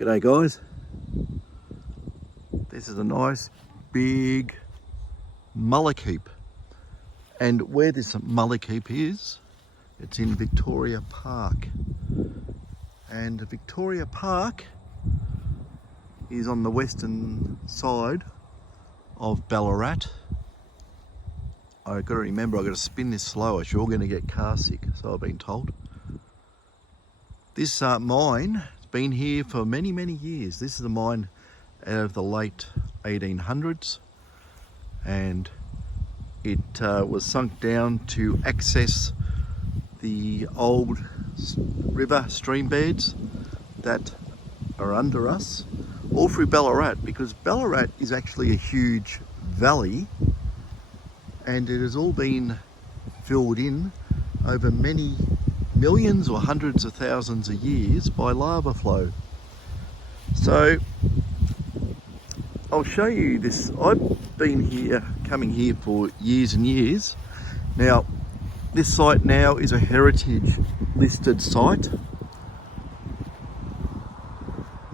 G'day guys, this is a nice big mullock heap, and where this mullock heap is, it's in Victoria Park, and Victoria Park is on the western side of Ballarat. I've got to remember, I've got to spin this slower, you're going to get car sick, so I've been told. This mine has been here for many years. This is a mine out of the late 1800s, and it was sunk down to access the old river stream beds that are under us, all through Ballarat, because Ballarat is actually a huge valley, and it has all been filled in over many millions or hundreds of thousands of years by lava flow. So I'll show you this. I've been here, coming here for years and years. Now, this site now is a heritage listed site.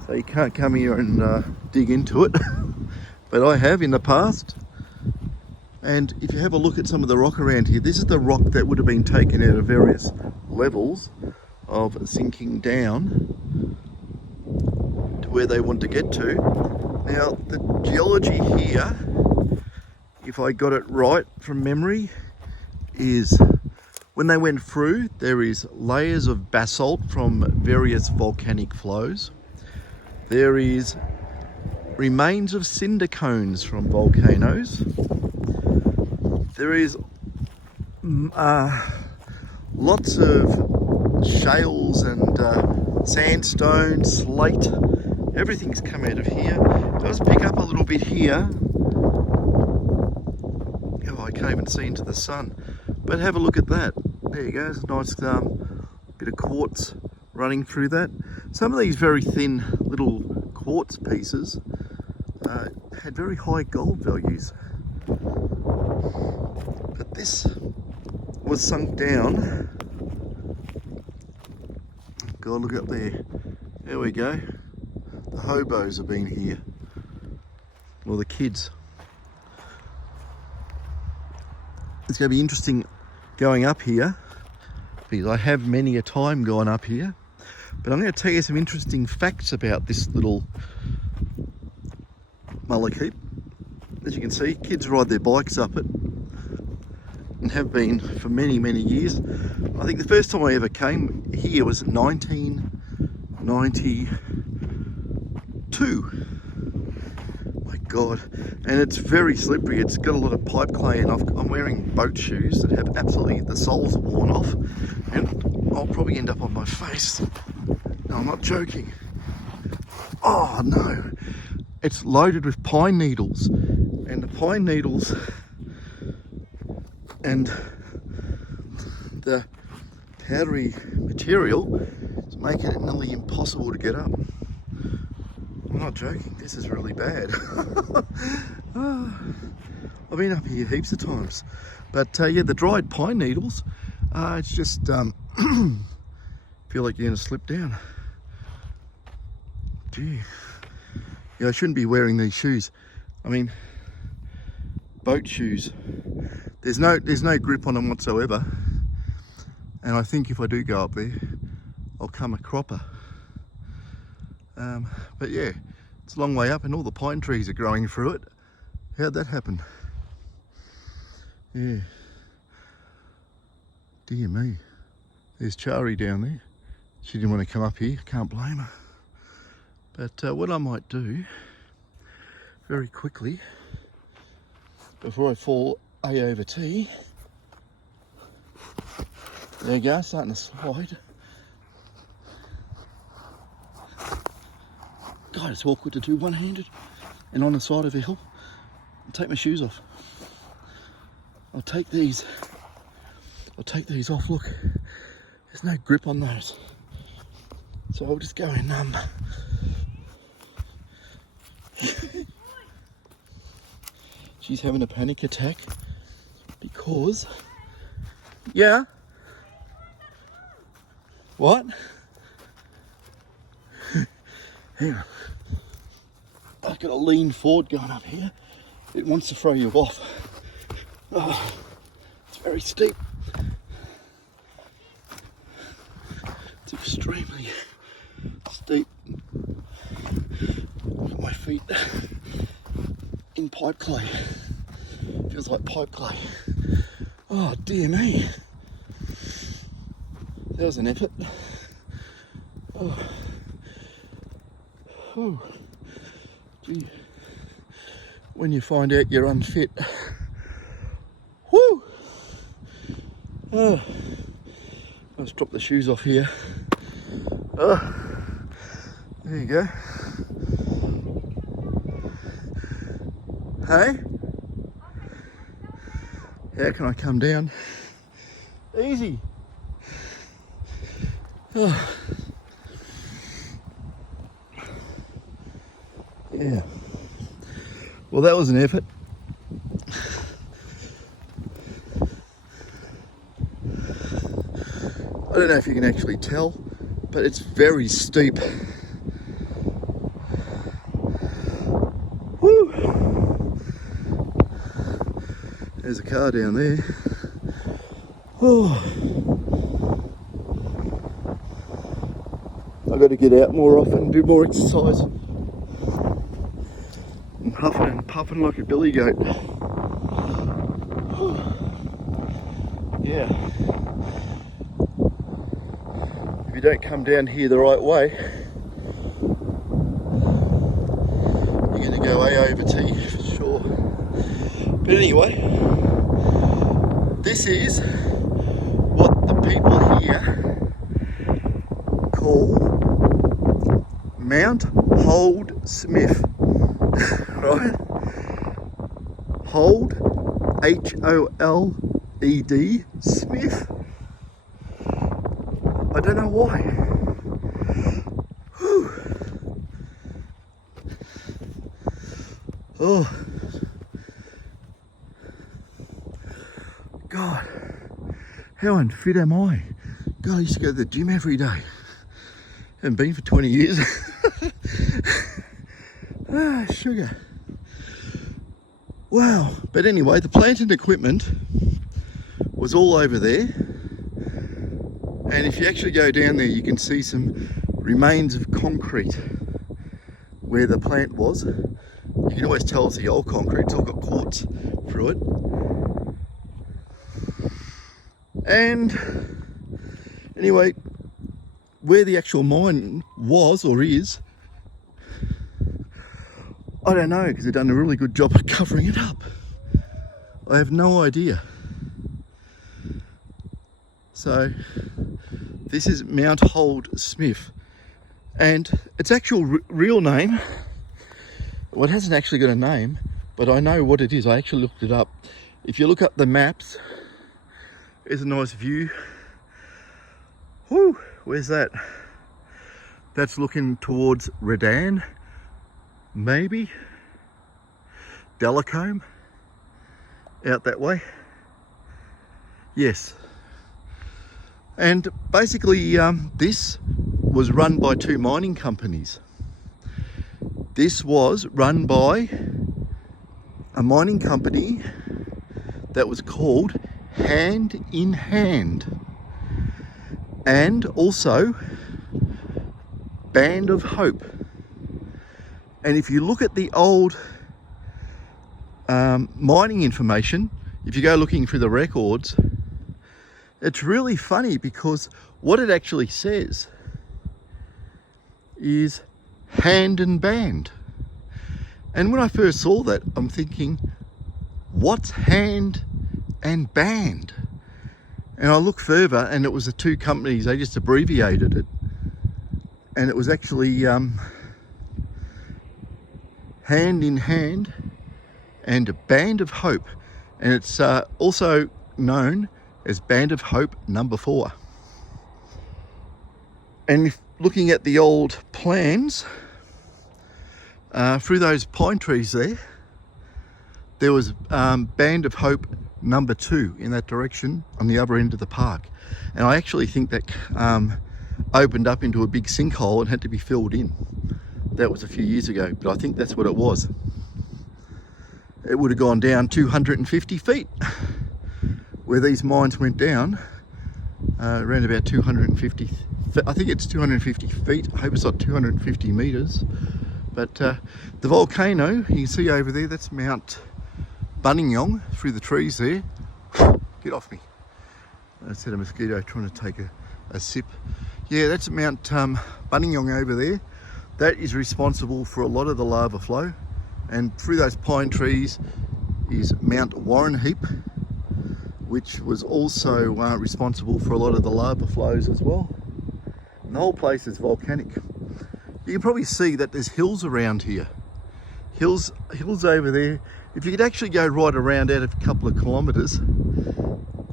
So you can't come here and dig into it, but I have in the past. And if you have a look at some of the rock around here, this is the rock that would have been taken out of various levels of sinking down to where they want to get to. Now, the geology here, if I got it right from memory, is when they went through, there is layers of basalt from various volcanic flows. There is remains of cinder cones from volcanoes. There is lots of shales and sandstone, slate. Everything's come out of here. Let's pick up a little bit here. Oh, I can't even see into the sun. But have a look at that. There you go. There's a nice bit of quartz running through that. Some of these very thin little quartz pieces had very high gold values. But this was sunk down. God, look up there. There we go. The hobos have been here. Well, the kids. It's going to be interesting going up here, because I have many a time gone up here. But I'm going to tell you some interesting facts about this little mullock heap. As you can see, kids ride their bikes up it, and have been for many years. I think the first time I ever came here was 1992. My God, and it's very slippery. It's got a lot of pipe clay, and I'm wearing boat shoes that have absolutely, the soles are worn off, and I'll probably end up on my face. No, I'm not joking. Oh no, it's loaded with pine needles, and the pine needles and the powdery material is making it nearly impossible to get up. I'm not joking, this is really bad. I've been up here heaps of times, but yeah, the dried pine needles, it's just feel like you're gonna slip down. Gee, yeah, I shouldn't be wearing these shoes. I mean, boat shoes. There's no grip on them whatsoever, and I think if I do go up there, I'll come a cropper. But yeah, it's a long way up, and all the pine trees are growing through it. How'd that happen? Yeah. Dear me. There's Chari down there. She didn't want to come up here. Can't blame her. But what I might do very quickly, before I fall A over T, there you go, starting to slide. God, it's awkward to do one-handed and on the side of a hill. I'll take my shoes off. I'll take these off. Look, there's no grip on those. So I'll just go in she's having a panic attack because, yeah, what? Hang on. I've got a lean forward going up here. It wants to throw you off. Oh, it's very steep. It's extremely steep. Look at my feet in pipe clay. Feels like pipe clay. Oh dear me. That was an effort. Oh. Oh. Gee. When you find out you're unfit. Woo! Oh. Let's drop the shoes off here. Oh. There you go. Hey? How can I come down? Easy. Oh. Yeah. Well, that was an effort. I don't know if you can actually tell, but it's very steep. Woo! There's a car down there. Oh. I've got to get out more often, do more exercise. I'm huffing and puffing like a billy goat. Yeah. If you don't come down here the right way, you're going to go A over T for sure. But anyway, this is what the people here call Mount Holled Smith. Right? Holled, H-O-L-E-D, Smith. I don't know why. Whew. Oh. God. How unfit am I? God, I used to go to the gym every day. Haven't been for 20 years. Ah, sugar. Wow. But anyway, the plant and equipment was all over there. And if you actually go down there, you can see some remains of concrete where the plant was. You can always tell it's the old concrete. It's all got quartz through it. And anyway, where the actual mine was or is, I don't know, because they've done a really good job of covering it up. I have no idea. So this is Mount Holled Smith, and its actual real name, well, it hasn't actually got a name, but I know what it is. I actually looked it up. If you look up the maps, there's a nice view. Whoo, where's that? That's looking towards Redan, maybe Delacombe, out that way. Yes. And basically this was run by two mining companies. This was run by a mining company that was called Hand in Hand, and also Band of Hope. And if you look at the old mining information, if you go looking through the records, it's really funny because what it actually says is hand and band. And when I first saw that, I'm thinking, what's hand and band? And I looked further, and it was the two companies, they just abbreviated it. And it was actually Hand in Hand and Band of Hope. And it's also known as Band of Hope number 4. And if looking at the old plans, through those pine trees there was Band of Hope number 2 in that direction on the other end of the park. And I actually think that opened up into a big sinkhole and had to be filled in. that was a few years ago, but I think that's what it was. It would have gone down 250 feet. Where these mines went down, around about 250, I think it's 250 feet. I hope it's not 250 meters. But the volcano, you can see over there, that's Mount Buninyong through the trees there. Get off me. That's a mosquito trying to take a sip. Yeah, that's Mount Buninyong over there. That is responsible for a lot of the lava flow. And through those pine trees is Mount Warren Heap, which was also responsible for a lot of the lava flows as well. And the whole place is volcanic. You can probably see that there's hills around here. Hills over there. If you could actually go right around out a couple of kilometers,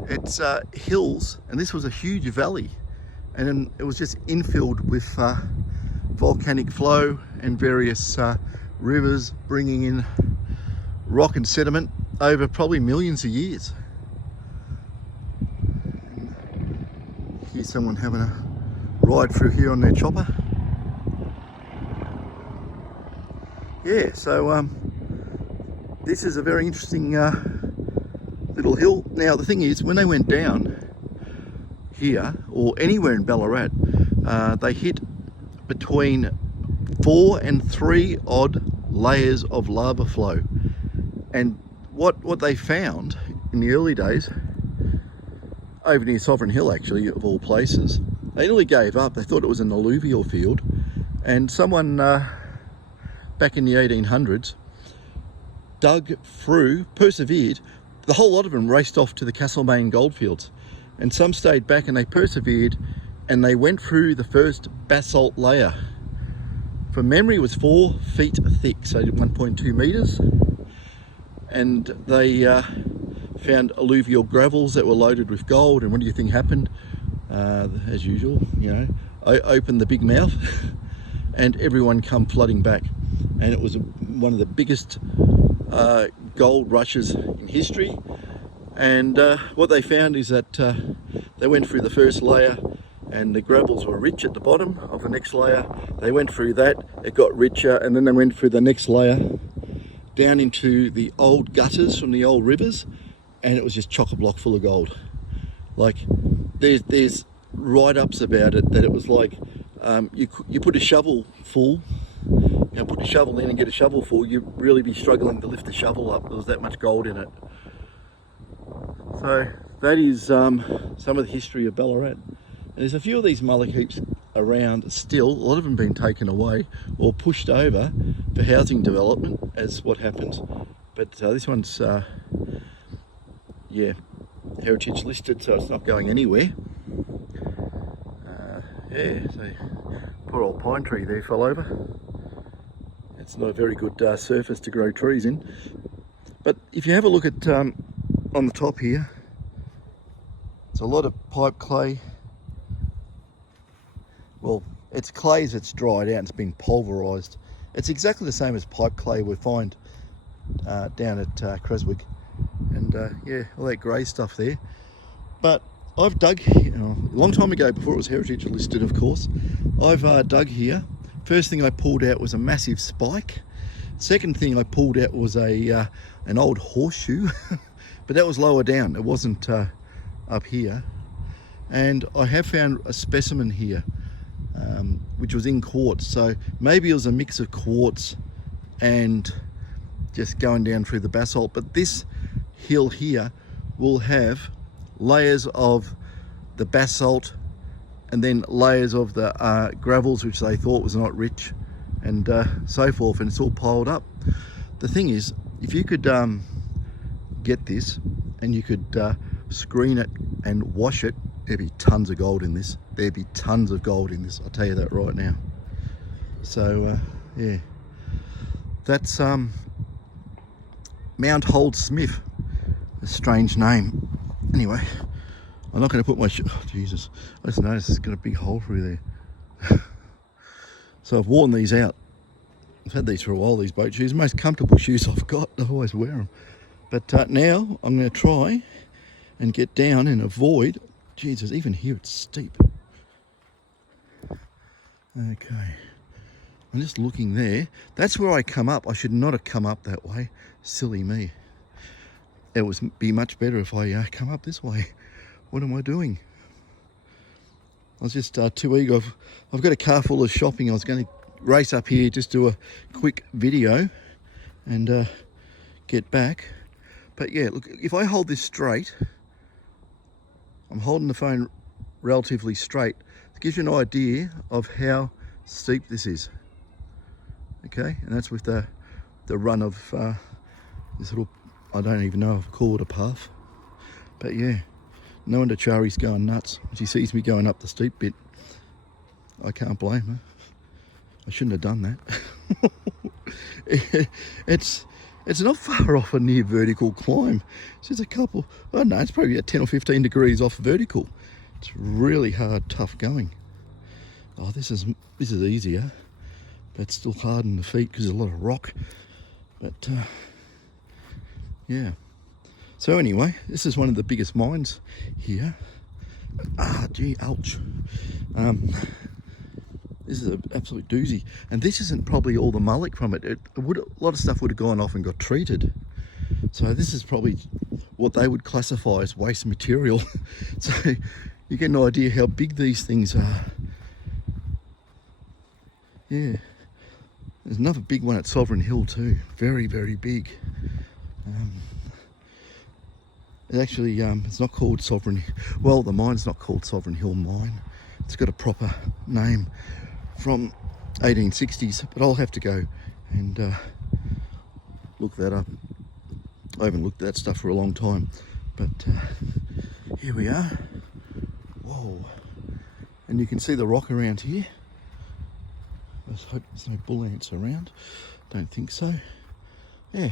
it's hills, and this was a huge valley. And then it was just infilled with volcanic flow and various rivers bringing in rock and sediment over probably millions of years. Here's someone having a ride through here on their chopper. Yeah, so this is a very interesting little hill. Now the thing is, when they went down here, or anywhere in Ballarat, they hit between 4 and 3 odd layers of lava flow. And what they found in the early days, over near Sovereign Hill actually, of all places, they nearly gave up. They thought it was an alluvial field, and someone back in the 1800s dug through, persevered. The whole lot of them raced off to the Castlemaine goldfields, and some stayed back and they persevered, and they went through the first basalt layer. From memory, it was 4 feet thick, so 1.2 meters, and they found alluvial gravels that were loaded with gold. And what do you think happened? As usual, you know, opened the big mouth and everyone come flooding back. And it was one of the biggest gold rushes in history. And what they found is that they went through the first layer and the gravels were rich at the bottom of the next layer. They went through that, it got richer, and then they went through the next layer down into the old gutters from the old rivers, and it was just chock-a-block full of gold. Like, there's write-ups about it that it was like, you put a shovel full, you know, put a shovel in and get a shovel full, you'd really be struggling to lift the shovel up. There was that much gold in it. So that is some of the history of Ballarat. And there's a few of these mullock heaps around still. A lot of them been taken away or pushed over for housing development, as what happens. But this one's yeah, heritage listed, so it's not going anywhere. Yeah, so poor old pine tree there fell over. It's not a very good surface to grow trees in. But if you have a look at on the top here, it's a lot of pipe clay. Well, it's clay that's dried out and it's been pulverised. It's exactly the same as pipe clay we find down at Creswick. And yeah, all that grey stuff there. But I've dug here, a long time ago, before it was heritage listed, of course. I've dug here. First thing I pulled out was a massive spike. Second thing I pulled out was an old horseshoe, but that was lower down. It wasn't up here. And I have found a specimen here, which was in quartz. So maybe it was a mix of quartz and just going down through the basalt. But this hill here will have layers of the basalt and then layers of the gravels, which they thought was not rich, and so forth, and it's all piled up. The thing is, if you could get this and you could screen it and wash it, there'd be tons of gold in this. There'd be tons of gold in this, I'll tell you that right now. So yeah, that's Mount Holled Smith, a strange name. Anyway, I'm not going to put my oh Jesus, I just noticed there's got a big hole through there. So I've worn these out. I've had these for a while, these boat shoes. Most comfortable shoes I've got. I always wear them. But now I'm going to try and get down and avoid. Jesus, even here it's steep. Okay, I'm just looking there. That's where I come up. I should not have come up that way. Silly me. It would be much better if I come up this way. What am I doing? I was just too eager. I've got a car full of shopping. I was going to race up here, just do a quick video and get back. But yeah, look, if I hold this straight, I'm holding the phone relatively straight. It gives you an idea of how steep this is. Okay, and that's with the run of this little, I don't even know if I call it a path. But yeah, no wonder Chari's going nuts. She sees me going up the steep bit. I can't blame her. I shouldn't have done that. It's not far off a near vertical climb. It's just a couple, I don't know, it's probably at 10 or 15 degrees off vertical. It's really hard, tough going. Oh, this is easier, but it's still hard in the feet because there's a lot of rock. But yeah. So anyway, this is one of the biggest mines here. Ah, gee, ouch. This is an absolute doozy. And this isn't probably all the mullock from it. A lot of stuff would have gone off and got treated. So this is probably what they would classify as waste material. So you get an idea how big these things are. Yeah. There's another big one at Sovereign Hill too. Very, very big. It actually, it's not called Sovereign... Well, the mine's not called Sovereign Hill Mine. It's got a proper name from 1860s, but I'll have to go and look that up. I haven't looked at that stuff for a long time, but here we are. Whoa. And you can see the rock around here. Let's hope there's no bull ants around. Don't think so. Yeah.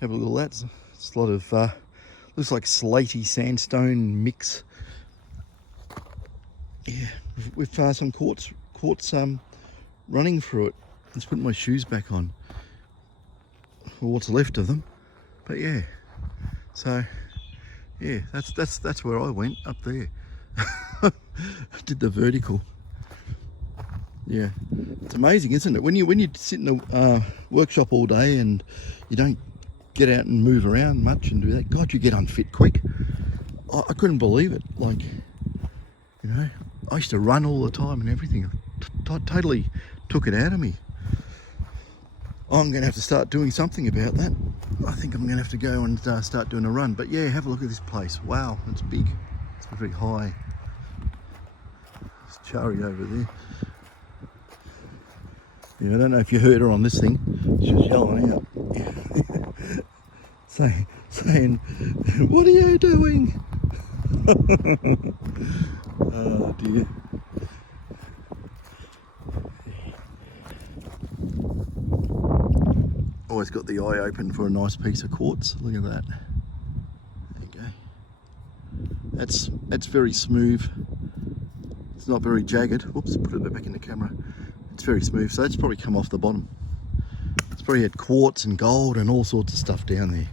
Have a look at that. It's a lot of, looks like slaty sandstone mix. Yeah, with some quartz running through it. Let's put my shoes back on, or what's left of them. But yeah, so yeah, that's where I went, up there. Did the vertical. Yeah, it's amazing, isn't it? When you sit in the workshop all day and you don't get out and move around much and do that, God, you get unfit quick. I couldn't believe it. Like, you know, I used to run all the time and everything. Totally took it out of me. I'm going to have to start doing something about that. I think I'm going to have to go and start doing a run. But yeah, have a look at this place. Wow, it's big. It's very high. There's Chari over there. Yeah, I don't know if you heard her on this thing. She was yelling out. saying, what are you doing? Oh dear. Always got the eye open for a nice piece of quartz. Look at that. There you go. That's very smooth. It's not very jagged. Oops, put it back in the camera. It's very smooth, so that's probably come off the bottom. It's probably had quartz and gold and all sorts of stuff down there.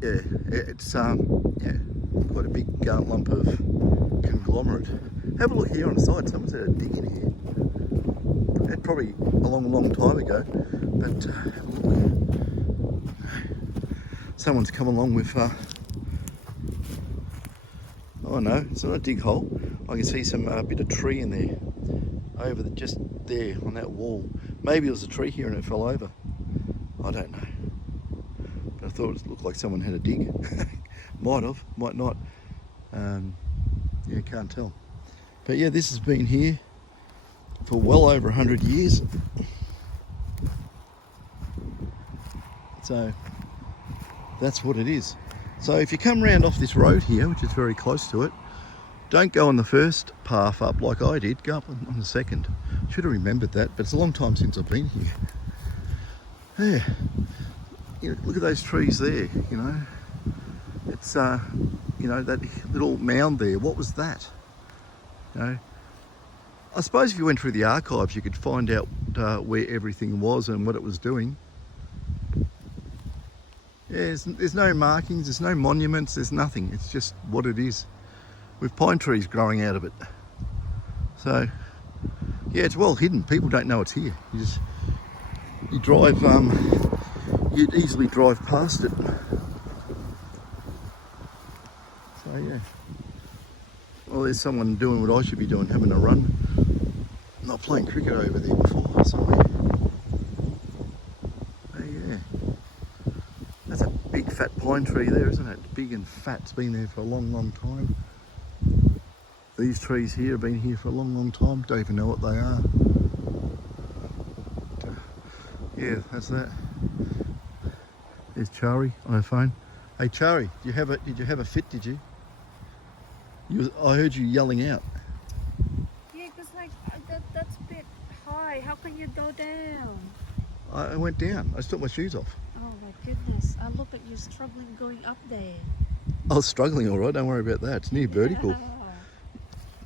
Yeah, it's yeah, quite a big lump of conglomerate. Have a look here on the side. Someone's had a dig in here. It probably a long time ago, but have a look. Someone's come along with. Oh no, it's not a dig hole. I can see some bit of tree in there, over just there on that wall. Maybe it was a tree here and it fell over. I don't know. But I thought it looked like someone had a dig. Might have, might not. Yeah, can't tell. But yeah, this has been here for well over 100 years. So that's what it is. So if you come round off this road here, which is very close to it, don't go on the first path up like I did, go up on the second. Should have remembered that, but it's a long time since I've been here. Yeah, you know, look at those trees there, you know. It's, you know, that little mound there, what was that? You know, I suppose if you went through the archives, you could find out where everything was and what it was doing. Yeah, there's no markings, there's no monuments, there's nothing. It's just what it is. with pine trees growing out of it. So yeah, it's well hidden. People don't know it's here. You drive, you'd easily drive past it. So yeah. Well, there's someone doing what I should be doing, having a run. Not playing cricket over there before somewhere. Oh yeah. That's a big fat pine tree there, isn't it? Big and fat. It's been there for a long, long time. These trees here have been here for a long, long time. Don't even know what they are. Yeah, that's that. There's Chari on her phone. Hey Chari, did you have a fit, did you? I heard you yelling out. Yeah, because like that's a bit high. How can you go down? I went down. I just took my shoes off. Oh my goodness. I look at you struggling going up there. I was struggling all right. Don't worry about that. It's near vertical. Yeah.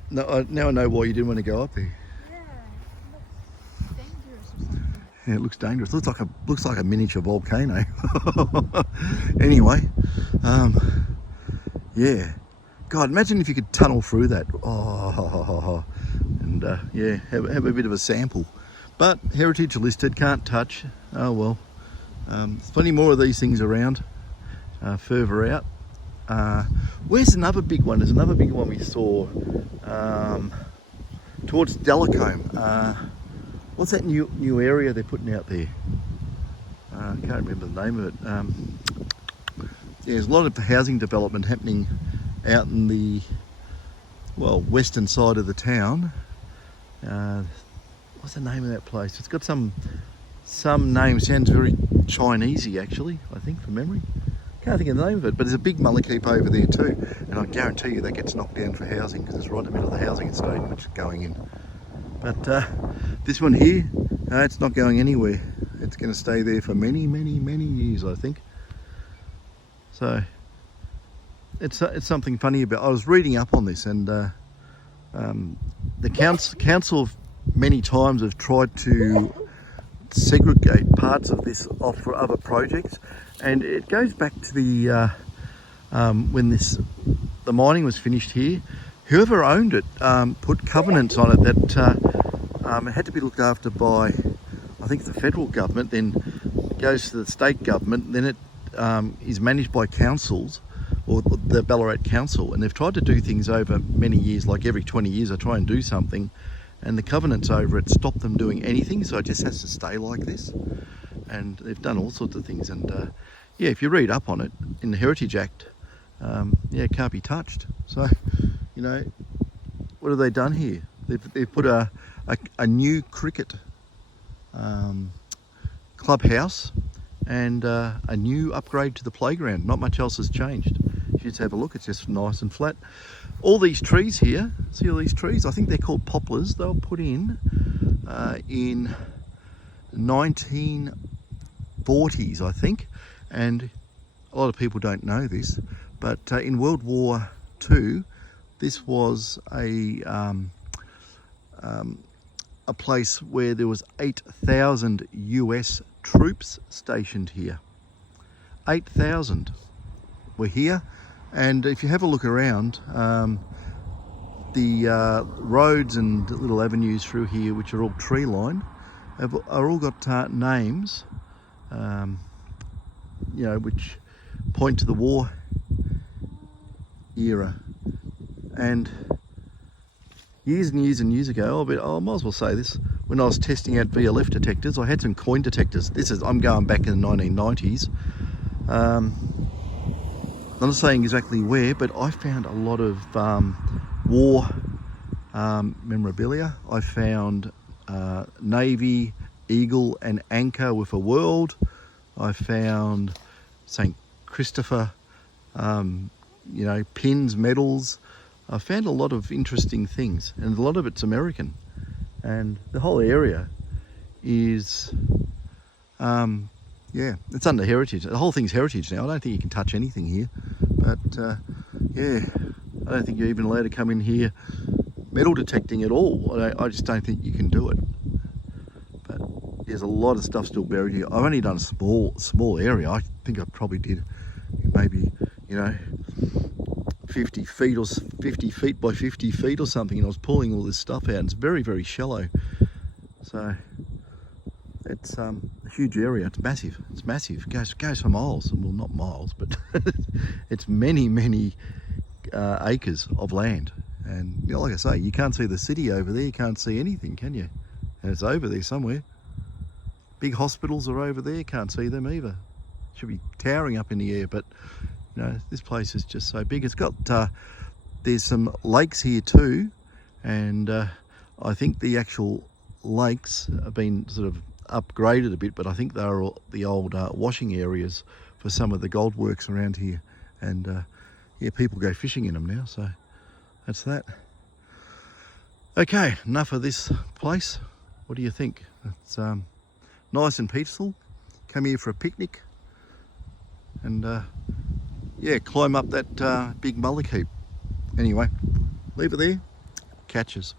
No, now I know why you didn't want to go up there. Yeah, it looks dangerous or something. Yeah, it looks dangerous. Looks like a miniature volcano. Anyway, yeah. God, imagine if you could tunnel through that. Oh, and yeah, have a bit of a sample. But heritage listed, can't touch. Oh well. There's plenty more of these things around further out. Where's another big one? There's another big one we saw towards Delacombe. What's that new area they're putting out there? I can't remember the name of it. Yeah, there's a lot of housing development happening out in the western side of the town. What's the name of that place? It's got some name. Sounds very Chinesey actually, I think, from memory. Can't think of the name of it, but there's a big mullock heap over there too, and I guarantee you that gets knocked down for housing because it's right in the middle of the housing estate which is going in. But this one here, it's not going anywhere. It's going to stay there for many, many, many years, I think. So it's something funny about. I was reading up on this, and the council many times have tried to segregate parts of this off for other projects, and it goes back to the when the mining was finished here. Whoever owned it put covenants on it that it had to be looked after by, I think, the federal government, then it goes to the state government, then it is managed by councils, or the Ballarat Council, and they've tried to do things over many years, like every 20 years they try and do something, and the covenants over it stop them doing anything, so it just has to stay like this. And they've done all sorts of things, and yeah, if you read up on it in the Heritage Act, yeah, it can't be touched. So, you know, what have they done here? They've put a new cricket clubhouse and a new upgrade to the playground. Not much else has changed. If you just have a look, it's just nice and flat. All these trees here, see all these trees? I think they're called poplars. They were put in 1940s, I think. And a lot of people don't know this, but in World War II, this was a place where there was 8,000 US troops stationed here. 8,000 were here, and if you have a look around, the roads and little avenues through here, which are all tree lined, are all got names, you know, which point to the war era. And years and years and years ago, I might as well say this, when I was testing out VLF detectors, I had some coin detectors. I'm going back in the 1990s. I'm not saying exactly where, but I found a lot of war memorabilia. I found Navy eagle and anchor with a world. I found St. Christopher, you know, pins, medals. I found a lot of interesting things, and a lot of it's American. And the whole area is, yeah, it's under heritage. The whole thing's heritage now. I don't think you can touch anything here. But yeah, I don't think you're even allowed to come in here metal detecting at all. I just don't think you can do it. But there's a lot of stuff still buried here. I've only done a small area. I think I probably did maybe, you know, 50 feet or 50 feet by 50 feet or something, and I was pulling all this stuff out, and it's very, very shallow. So it's a huge area. It's massive. It's massive. It goes for miles. Well, not miles, but it's many, many acres of land. And you know, like I say, you can't see the city over there. You can't see anything, can you? And it's over there somewhere. Big hospitals are over there. Can't see them either. Should be towering up in the air, but you know, this place is just so big. It's got there's some lakes here too, and I think the actual lakes have been sort of upgraded a bit, but I think they are the old washing areas for some of the gold works around here, and yeah, people go fishing in them now. So that's that. Okay, enough of this place. What do you think? It's nice and peaceful. Come here for a picnic, and yeah, climb up that big mullock heap. Anyway, leave it there. Catches.